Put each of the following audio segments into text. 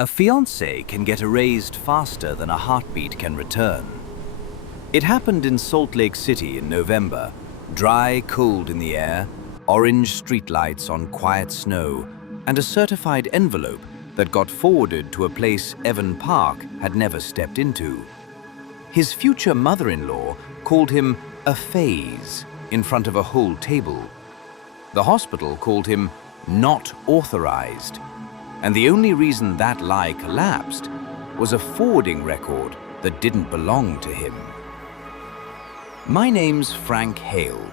A fiancé can get erased faster than a heartbeat can return. It happened in Salt Lake City in November. Dry, cold in the air, orange streetlights on quiet snow, and a certified envelope that got forwarded to a place Evan Park had never stepped into. His future mother-in-law called him a phase in front of a whole table. The hospital called him not authorized. And the only reason that lie collapsed was a forwarding record that didn't belong to him. My name's Frank Hale.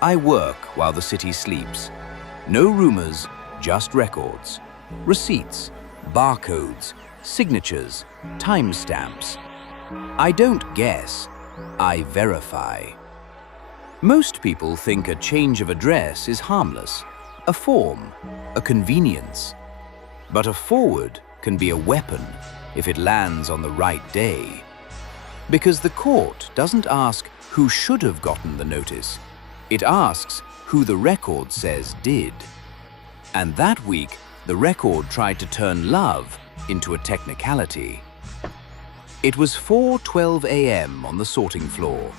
I work while the city sleeps. No rumors, just records. Receipts, barcodes, signatures, timestamps. I don't guess, I verify. Most people think a change of address is harmless, a form, a convenience. But a forward can be a weapon if it lands on the right day. Because the court doesn't ask who should have gotten the notice. It asks who the record says did. And that week, the record tried to turn love into a technicality. It was 4:12 a.m. on the sorting floor.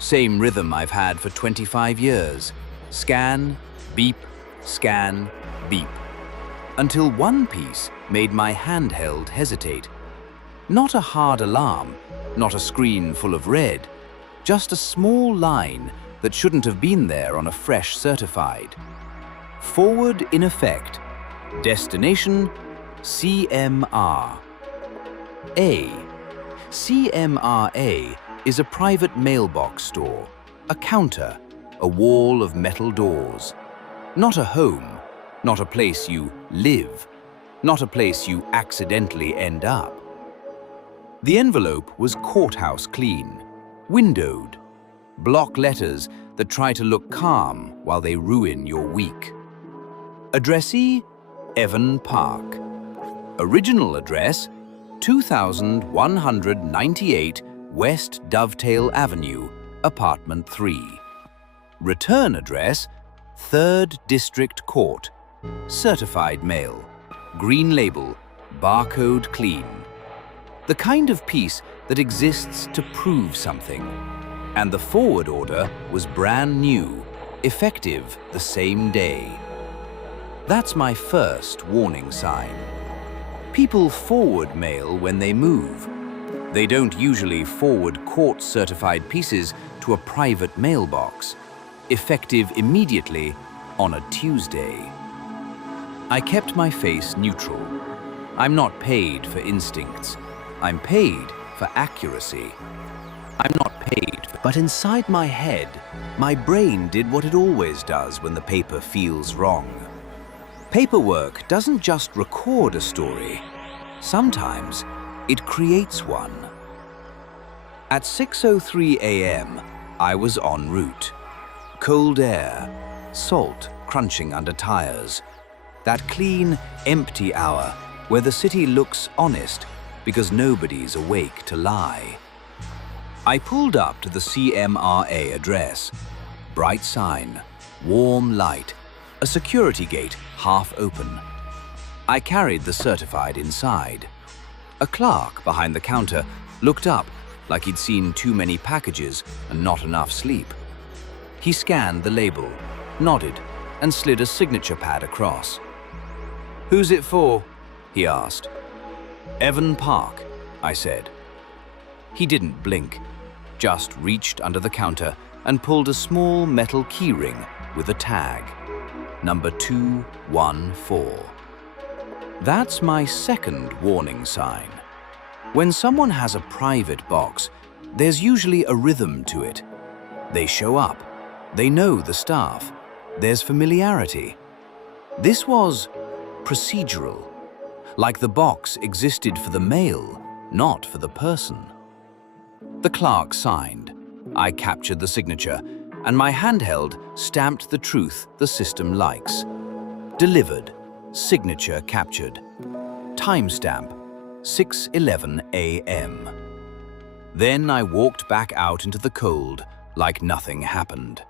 Same rhythm I've had for 25 years. Scan, beep, scan, beep. Until one piece made my handheld hesitate. Not a hard alarm, not a screen full of red, just a small line that shouldn't have been there on a fresh certified. Forward in effect. Destination, CMR. A. CMRA is a private mailbox store, a counter, a wall of metal doors. Not a home. Not a place you live, not a place you accidentally end up. The envelope was courthouse clean, windowed, block letters that try to look calm while they ruin your week. Addressee, Evan Park. Original address, 2198 West Dovetail Avenue, Apartment 3. Return address, 3rd District Court. Certified mail, green label, barcode clean. The kind of piece that exists to prove something. And the forward order was brand new, effective the same day. That's my first warning sign. People forward mail when they move. They don't usually forward court-certified pieces to a private mailbox, effective immediately on a Tuesday. I kept my face neutral. I'm not paid for instincts. I'm paid for accuracy. I'm not paid for... But inside my head, my brain did what it always does when the paper feels wrong. Paperwork doesn't just record a story. Sometimes it creates one. At 6:03 a.m., I was en route. Cold air, salt crunching under tires. That clean, empty hour where the city looks honest because nobody's awake to lie. I pulled up to the CMRA address. Bright sign, warm light, a security gate half open. I carried the certified inside. A clerk behind the counter looked up like he'd seen too many packages and not enough sleep. He scanned the label, nodded, and slid a signature pad across. "Who's it for?" he asked. "Evan Park," I said. He didn't blink, just reached under the counter and pulled a small metal keyring with a tag. Number 214. That's my second warning sign. When someone has a private box, there's usually a rhythm to it. They show up. They know the staff. There's familiarity. This was procedural, like the box existed for the mail, not for the person. The clerk signed. I captured the signature, and my handheld stamped the truth the system likes. Delivered, signature captured. Timestamp, 6:11 a.m. Then I walked back out into the cold like nothing happened.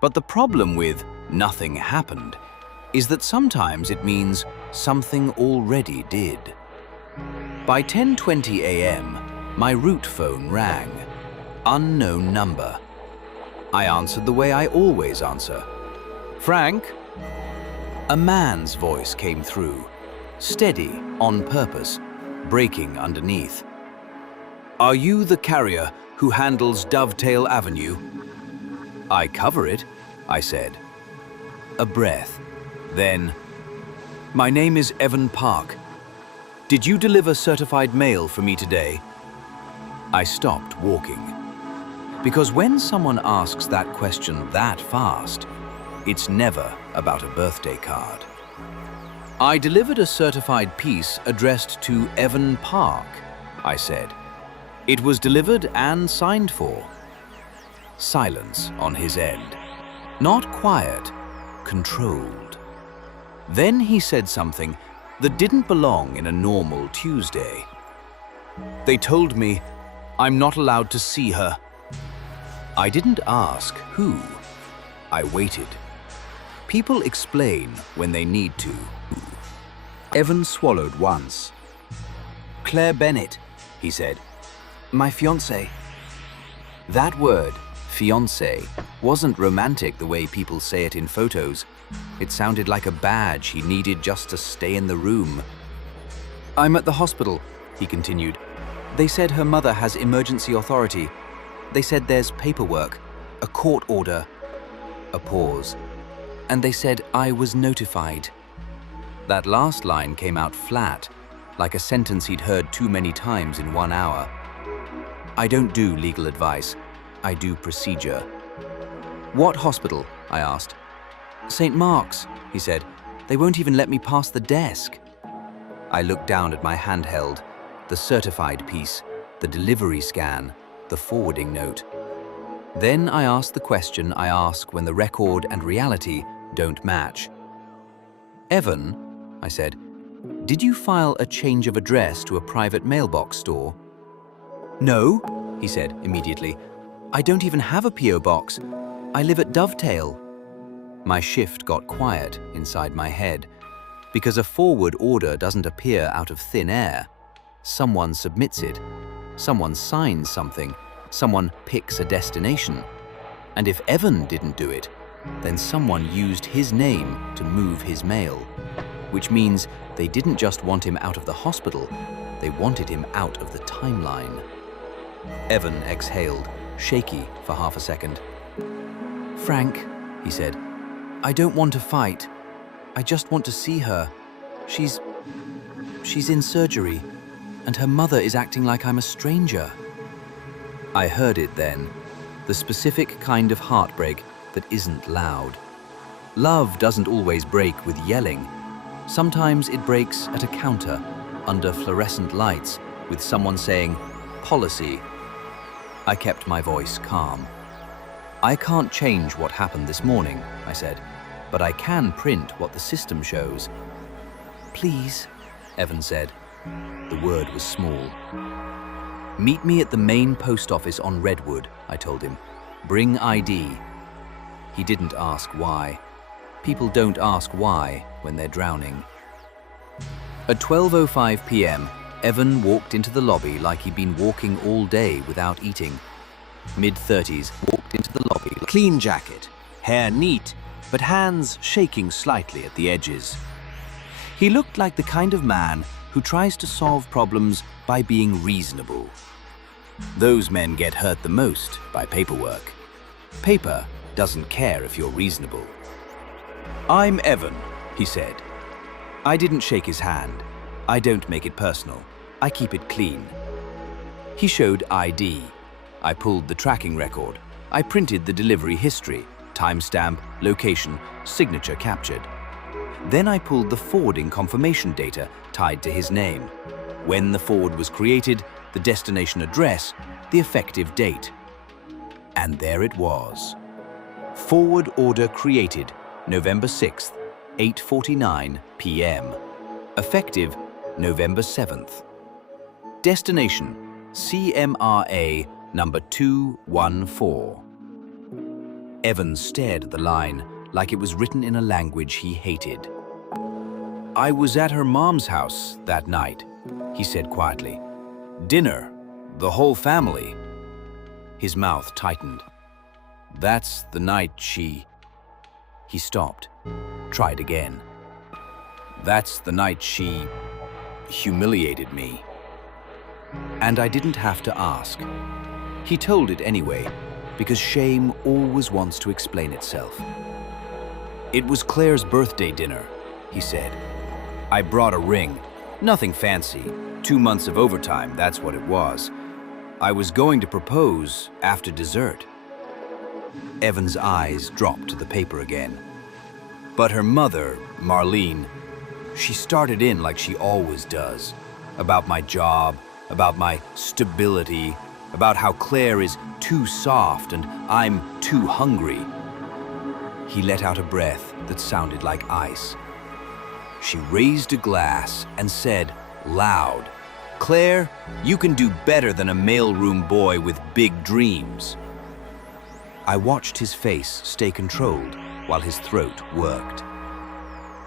But the problem with nothing happened is that sometimes it means something already did. By 10:20 a.m., my root phone rang. Unknown number. I answered the way I always answer. "Frank?" A man's voice came through, steady, on purpose, breaking underneath. "Are you the carrier who handles Dovetail Avenue?" "I cover it," I said. A breath. Then, "My name is Evan Park. Did you deliver certified mail for me today?" I stopped walking. Because when someone asks that question that fast, it's never about a birthday card. "I delivered a certified piece addressed to Evan Park," I said. "It was delivered and signed for." Silence on his end. Not quiet, controlled. Then he said something that didn't belong in a normal Tuesday. "They told me I'm not allowed to see her." I didn't ask who. I waited. People explain when they need to. Evan swallowed once. "Claire Bennett," he said. "My fiancé." That word, fiancé, wasn't romantic the way people say it in photos. It sounded like a badge he needed just to stay in the room. "I'm at the hospital," he continued. "They said her mother has emergency authority. They said there's paperwork, a court order." A pause. "And they said I was notified." That last line came out flat, like a sentence he'd heard too many times in 1 hour. "I don't do legal advice. I do procedure." "What hospital?" I asked. "St. Mark's," he said. "They won't even let me pass the desk." I looked down at my handheld, the certified piece, the delivery scan, the forwarding note. Then I asked the question I ask when the record and reality don't match. "Evan," I said, "did you file a change of address to a private mailbox store?" "No," he said immediately. "I don't even have a P.O. box. I live at Dovetail." My shift got quiet inside my head, because a forward order doesn't appear out of thin air. Someone submits it. Someone signs something. Someone picks a destination. And if Evan didn't do it, then someone used his name to move his mail, which means they didn't just want him out of the hospital, they wanted him out of the timeline. Evan exhaled, shaky for half a second. "Frank," he said, "I don't want to fight. I just want to see her. She's in surgery, and her mother is acting like I'm a stranger." I heard it then, the specific kind of heartbreak that isn't loud. Love doesn't always break with yelling. Sometimes it breaks at a counter, under fluorescent lights, with someone saying, "Policy." I kept my voice calm. "I can't change what happened this morning," I said, "but I can print what the system shows." "Please," Evan said. The word was small. "Meet me at the main post office on Redwood," I told him. "Bring ID." He didn't ask why. People don't ask why when they're drowning. At 12:05 p.m., Evan walked into the lobby like he'd been walking all day without eating. Mid-30s, walked into the lobby. Clean jacket, hair neat, but hands shaking slightly at the edges. He looked like the kind of man who tries to solve problems by being reasonable. Those men get hurt the most by paperwork. Paper doesn't care if you're reasonable. "I'm Evan," he said. I didn't shake his hand. I don't make it personal. I keep it clean. He showed ID. I pulled the tracking record. I printed the delivery history, timestamp, location, signature captured. Then I pulled the forwarding confirmation data tied to his name. When the forward was created, the destination address, the effective date. And there it was. Forward order created, November 6th, 8:49 p.m. Effective, November 7th. Destination, CMRA number 214. Evans stared at the line like it was written in a language he hated. I was at her mom's house that night, he said quietly. Dinner, the whole family. His mouth tightened. That's the night she... He stopped, tried again. That's the night she humiliated me. And I didn't have to ask. He told it anyway, because shame always wants to explain itself. It was Claire's birthday dinner, he said. I brought a ring, nothing fancy, 2 months of overtime, that's what it was. I was going to propose after dessert. Evan's eyes dropped to the paper again. But her mother, Marlene, she started in like she always does, about my job, about my stability, about how Claire is too soft and I'm too hungry. He let out a breath that sounded like ice. She raised a glass and said, loud, Claire, you can do better than a mailroom boy with big dreams. I watched his face stay controlled while his throat worked.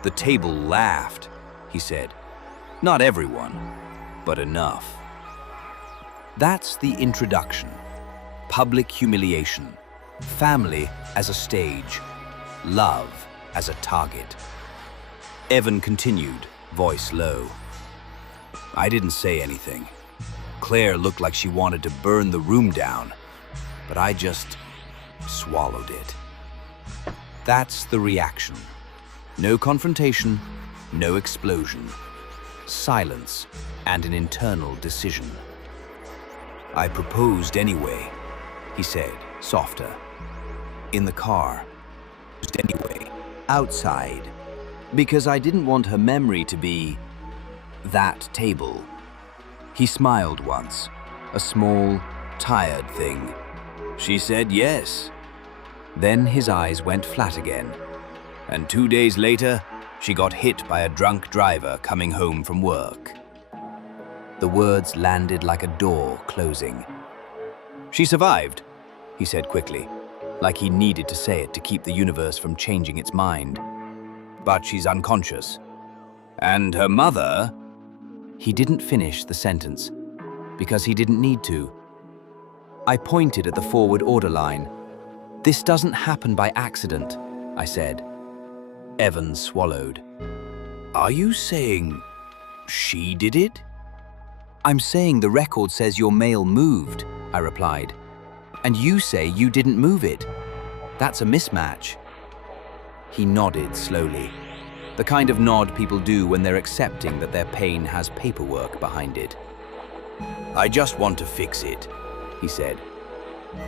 The table laughed, he said. Not everyone, but enough. That's the introduction. Public humiliation. Family as a stage. Love as a target. Evan continued, voice low. I didn't say anything. Claire looked like she wanted to burn the room down, but I just swallowed it. That's the reaction. No confrontation, no explosion. Silence and an internal decision. I proposed anyway, he said, softer. In the car. Anyway, outside. Because I didn't want her memory to be that table. He smiled once, a small, tired thing. She said yes. Then his eyes went flat again. And 2 days later, she got hit by a drunk driver coming home from work. The words landed like a door closing. She survived, he said quickly, like he needed to say it to keep the universe from changing its mind. But she's unconscious. And her mother... He didn't finish the sentence, because he didn't need to. I pointed at the forward order line. This doesn't happen by accident, I said. Evan swallowed. Are you saying she did it? I'm saying the record says your mail moved, I replied. And you say you didn't move it. That's a mismatch. He nodded slowly, the kind of nod people do when they're accepting that their pain has paperwork behind it. I just want to fix it, he said.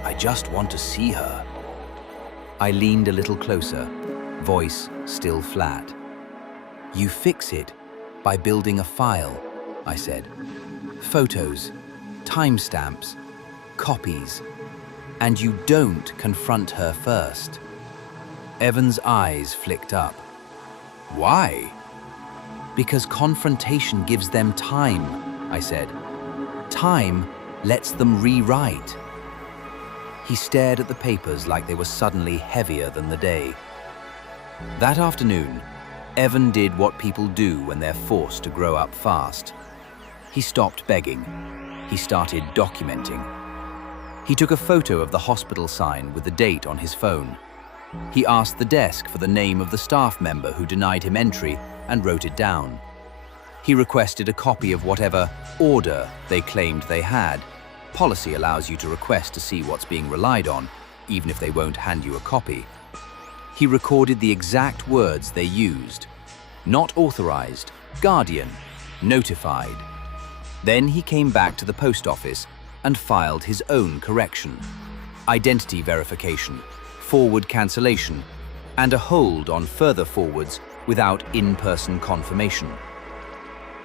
I just want to see her. I leaned a little closer, voice still flat. You fix it by building a file, I said. Photos, timestamps, copies, and you don't confront her first. Evan's eyes flicked up. Why? Because confrontation gives them time, I said. Time lets them rewrite. He stared at the papers like they were suddenly heavier than the day. That afternoon, Evan did what people do when they're forced to grow up fast. He stopped begging. He started documenting. He took a photo of the hospital sign with the date on his phone. He asked the desk for the name of the staff member who denied him entry and wrote it down. He requested a copy of whatever order they claimed they had. Policy allows you to request to see what's being relied on, even if they won't hand you a copy. He recorded the exact words they used. Not authorized, guardian, notified. Then he came back to the post office and filed his own correction. Identity verification, forward cancellation, and a hold on further forwards without in-person confirmation.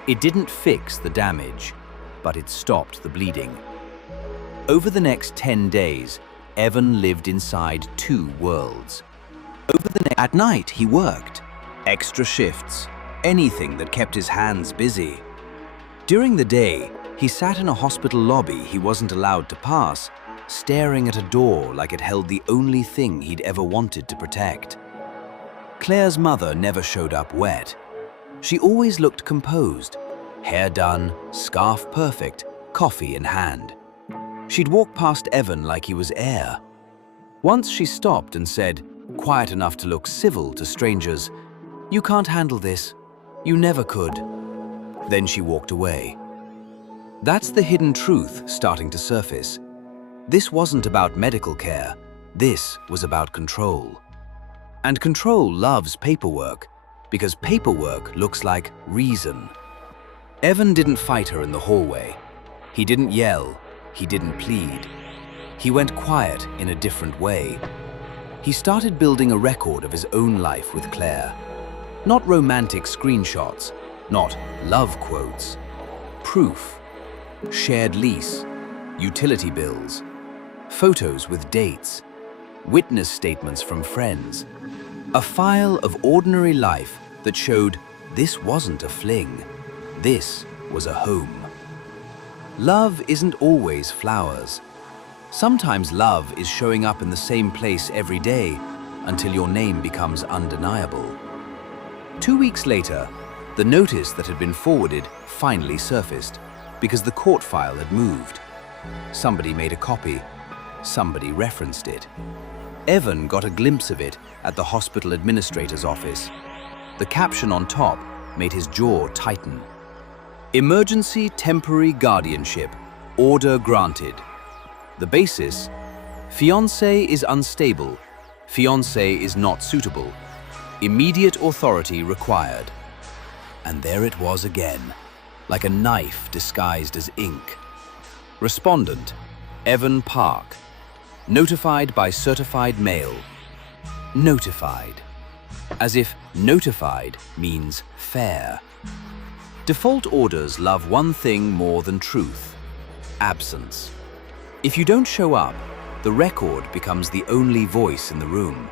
It didn't fix the damage, but it stopped the bleeding. Over the next 10 days, Evan lived inside 2 worlds. At night, he worked. Extra shifts, anything that kept his hands busy. During the day, he sat in a hospital lobby he wasn't allowed to pass, staring at a door like it held the only thing he'd ever wanted to protect. Claire's mother never showed up wet. She always looked composed, hair done, scarf perfect, coffee in hand. She'd walk past Evan like he was air. Once she stopped and said, quiet enough to look civil to strangers, "You can't handle this. You never could." Then she walked away. That's the hidden truth starting to surface. This wasn't about medical care. This was about control. And control loves paperwork, because paperwork looks like reason. Evan didn't fight her in the hallway. He didn't yell. He didn't plead. He went quiet in a different way. He started building a record of his own life with Claire. Not romantic screenshots, not love quotes. Proof. Shared lease, utility bills, photos with dates, witness statements from friends. A file of ordinary life that showed this wasn't a fling. This was a home. Love isn't always flowers. Sometimes love is showing up in the same place every day until your name becomes undeniable. 2 weeks later, the notice that had been forwarded finally surfaced because the court file had moved. Somebody made a copy. Somebody referenced it. Evan got a glimpse of it at the hospital administrator's office. The caption on top made his jaw tighten. Emergency temporary guardianship. Order granted. The basis: fiancé is unstable. Fiancé is not suitable. Immediate authority required. And there it was again, like a knife disguised as ink. Respondent: Evan Park. Notified by certified mail. Notified. As if notified means fair. Default orders love one thing more than truth: absence. If you don't show up, the record becomes the only voice in the room.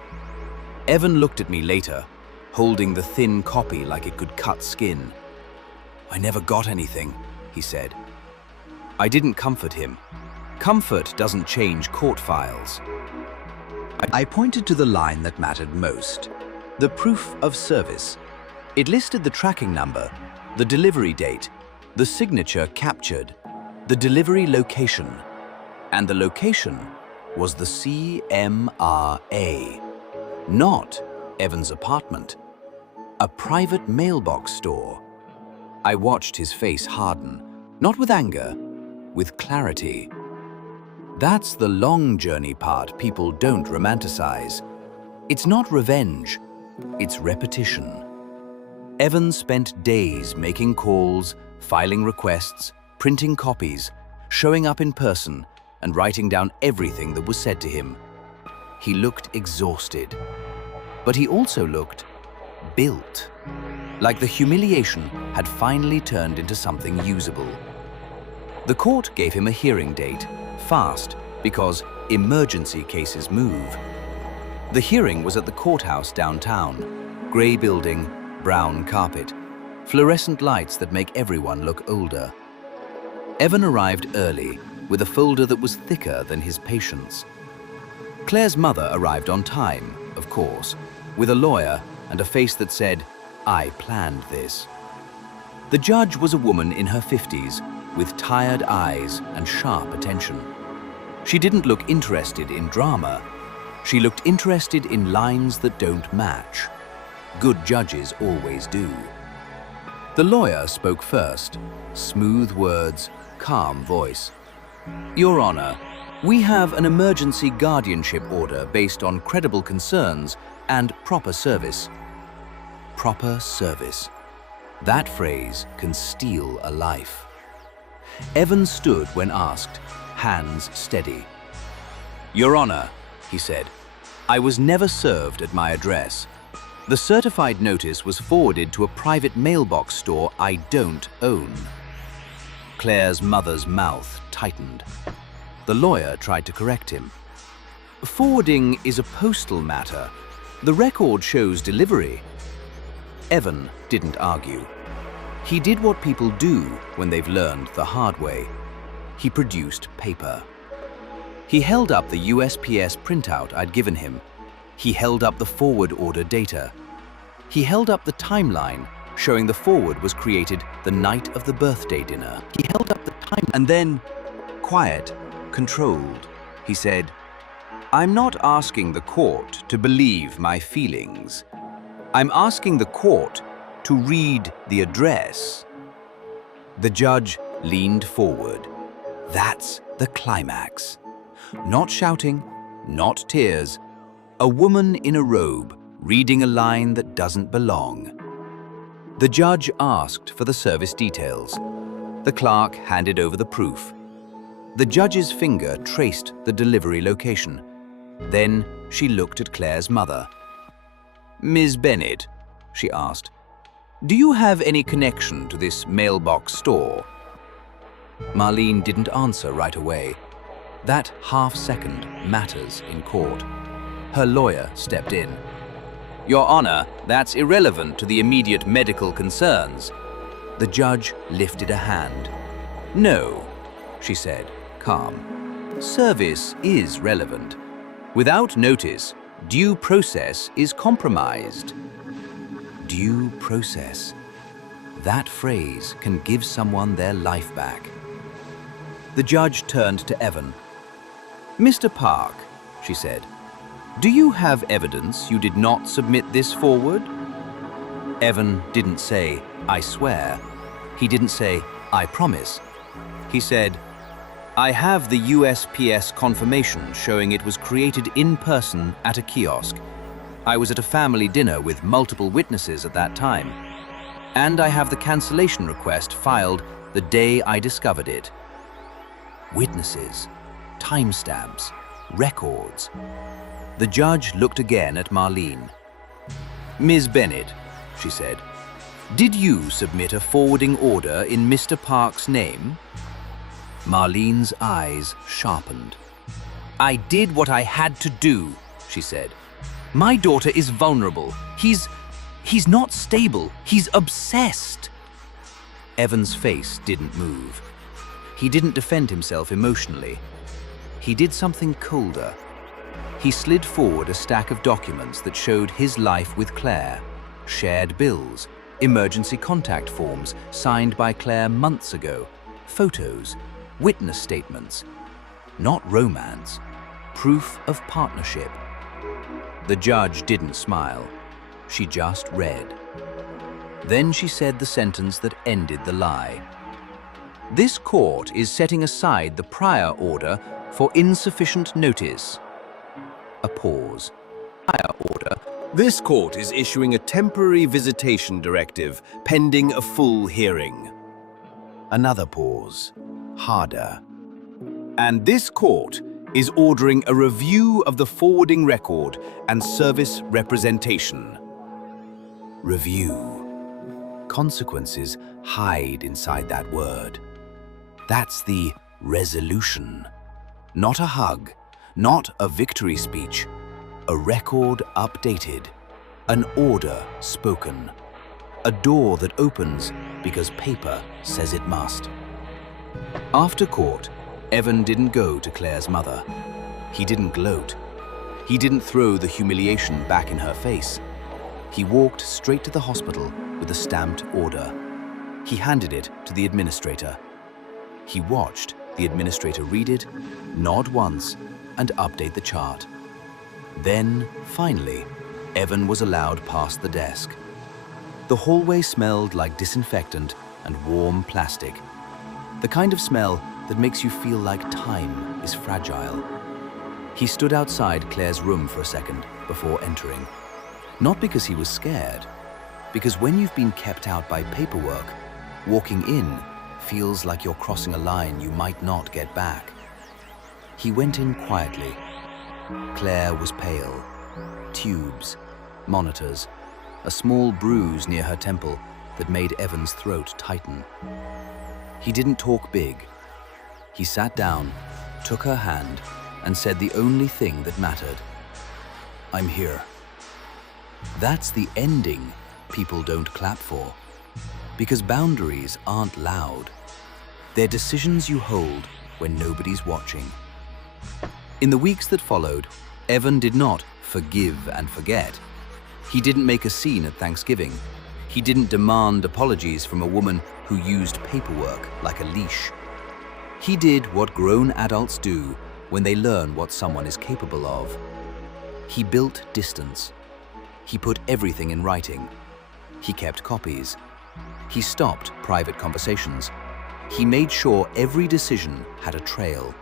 Evan looked at me later, holding the thin copy like it could cut skin. "I never got anything," he said. I didn't comfort him. Comfort doesn't change court files. I pointed to the line that mattered most: the proof of service. It listed the tracking number, the delivery date, the signature captured, the delivery location. And the location was the CMRA, not Evan's apartment, a private mailbox store. I watched his face harden, not with anger, with clarity. That's the long journey part people don't romanticize. It's not revenge, it's repetition. Evan spent days making calls, filing requests, printing copies, showing up in person, and writing down everything that was said to him. He looked exhausted, but he also looked built, like the humiliation had finally turned into something usable. The court gave him a hearing date, fast, because emergency cases move. The hearing was at the courthouse downtown. Gray building, brown carpet, fluorescent lights that make everyone look older. Evan arrived early, with a folder that was thicker than his patience. Claire's mother arrived on time, of course, with a lawyer and a face that said, "I planned this." The judge was a woman in her 50s, with tired eyes and sharp attention. She didn't look interested in drama. She looked interested in lines that don't match. Good judges always do. The lawyer spoke first, smooth words, calm voice. "Your Honor, we have an emergency guardianship order based on credible concerns and proper service." Proper service. That phrase can steal a life. Evan stood when asked, hands steady. "Your Honor," he said, "I was never served at my address. The certified notice was forwarded to a private mailbox store I don't own." Claire's mother's mouth tightened. The lawyer tried to correct him. "Forwarding is a postal matter. The record shows delivery." Evan didn't argue. He did what people do when they've learned the hard way. He produced paper. He held up the USPS printout I'd given him. He held up the forward order data. He held up the timeline showing the forward was created the night of the birthday dinner. He held up the time and then, quiet, controlled, he said, "I'm not asking the court to believe my feelings. I'm asking the court to read the address." The judge leaned forward. That's the climax. Not shouting, not tears. A woman in a robe reading a line that doesn't belong. The judge asked for the service details. The clerk handed over the proof. The judge's finger traced the delivery location. Then she looked at Claire's mother. "Ms. Bennett," she asked, "do you have any connection to this mailbox store?" Marlene didn't answer right away. That half second matters in court. Her lawyer stepped in. "Your Honor, that's irrelevant to the immediate medical concerns." The judge lifted a hand. "No," she said, calm. "Service is relevant. Without notice, due process is compromised." Due process. That phrase can give someone their life back. The judge turned to Evan. "Mr. Park," she said, "do you have evidence you did not submit this forward?" Evan didn't say, "I swear." He didn't say, "I promise." He said, "I have the USPS confirmation showing it was created in person at a kiosk. I was at a family dinner with multiple witnesses at that time. And I have the cancellation request filed the day I discovered it." Witnesses, timestamps, records. The judge looked again at Marlene. "Ms. Bennett," she said, "did you submit a forwarding order in Mr. Park's name?" Marlene's eyes sharpened. "I did what I had to do," she said. "My daughter is vulnerable. He's not stable. He's obsessed." Evan's face didn't move. He didn't defend himself emotionally. He did something colder. He slid forward a stack of documents that showed his life with Claire, shared bills, emergency contact forms signed by Claire months ago, photos, witness statements. Not romance, proof of partnership. The judge didn't smile. She just read. Then she said the sentence that ended the lie. "This court is setting aside the prior order for insufficient notice." A pause. Prior order. "This court is issuing a temporary visitation directive pending a full hearing." Another pause. Harder. "And this court is ordering a review of the forwarding record and service representation." Review. Consequences hide inside that word. That's the resolution. Not a hug, not a victory speech. A record updated. An order spoken. A door that opens because paper says it must. After court, Evan didn't go to Claire's mother. He didn't gloat. He didn't throw the humiliation back in her face. He walked straight to the hospital with a stamped order. He handed it to the administrator. He watched the administrator read it, nod once, and update the chart. Then, finally, Evan was allowed past the desk. The hallway smelled like disinfectant and warm plastic. The kind of smell that makes you feel like time is fragile. He stood outside Claire's room for a second before entering. Not because he was scared, because when you've been kept out by paperwork, walking in feels like you're crossing a line you might not get back. He went in quietly. Claire was pale. Tubes, monitors, a small bruise near her temple that made Evan's throat tighten. He didn't talk big. He sat down, took her hand, and said the only thing that mattered. "I'm here." That's the ending people don't clap for. Because boundaries aren't loud. They're decisions you hold when nobody's watching. In the weeks that followed, Evan did not forgive and forget. He didn't make a scene at Thanksgiving. He didn't demand apologies from a woman who used paperwork like a leash. He did what grown adults do when they learn what someone is capable of. He built distance. He put everything in writing. He kept copies. He stopped private conversations. He made sure every decision had a trail.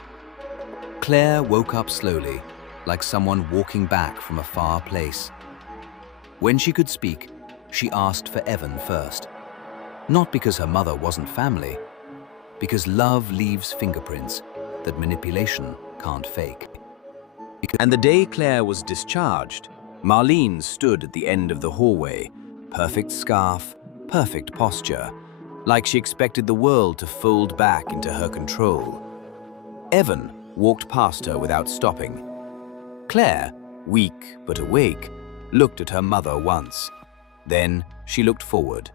Claire woke up slowly, like someone walking back from a far place. When she could speak, she asked for Evan first. Not because her mother wasn't family, because love leaves fingerprints that manipulation can't fake. And the day Claire was discharged, Marlene stood at the end of the hallway, perfect scarf, perfect posture, like she expected the world to fold back into her control. Evan walked past her without stopping. Claire, weak but awake, looked at her mother once. Then she looked forward.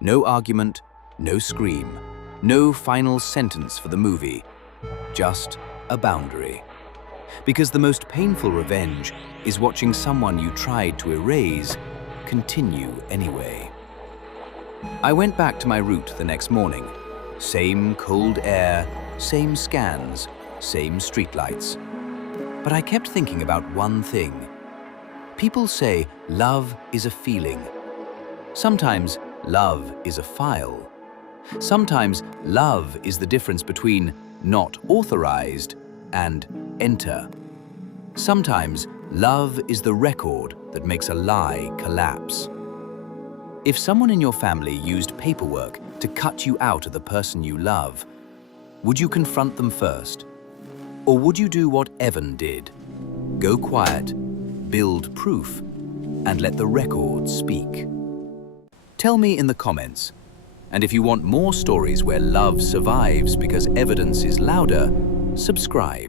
No argument, no scream, no final sentence for the movie, just a boundary. Because the most painful revenge is watching someone you tried to erase continue anyway. I went back to my route the next morning. Same cold air, same scans, same streetlights. But I kept thinking about one thing. People say love is a feeling. Sometimes love is a file. Sometimes love is the difference between not authorized and enter. Sometimes love is the record that makes a lie collapse. If someone in your family used paperwork to cut you out of the person you love, would you confront them first? Or would you do what Evan did? Go quiet, build proof, and let the record speak. Tell me in the comments. And if you want more stories where love survives because evidence is louder, subscribe.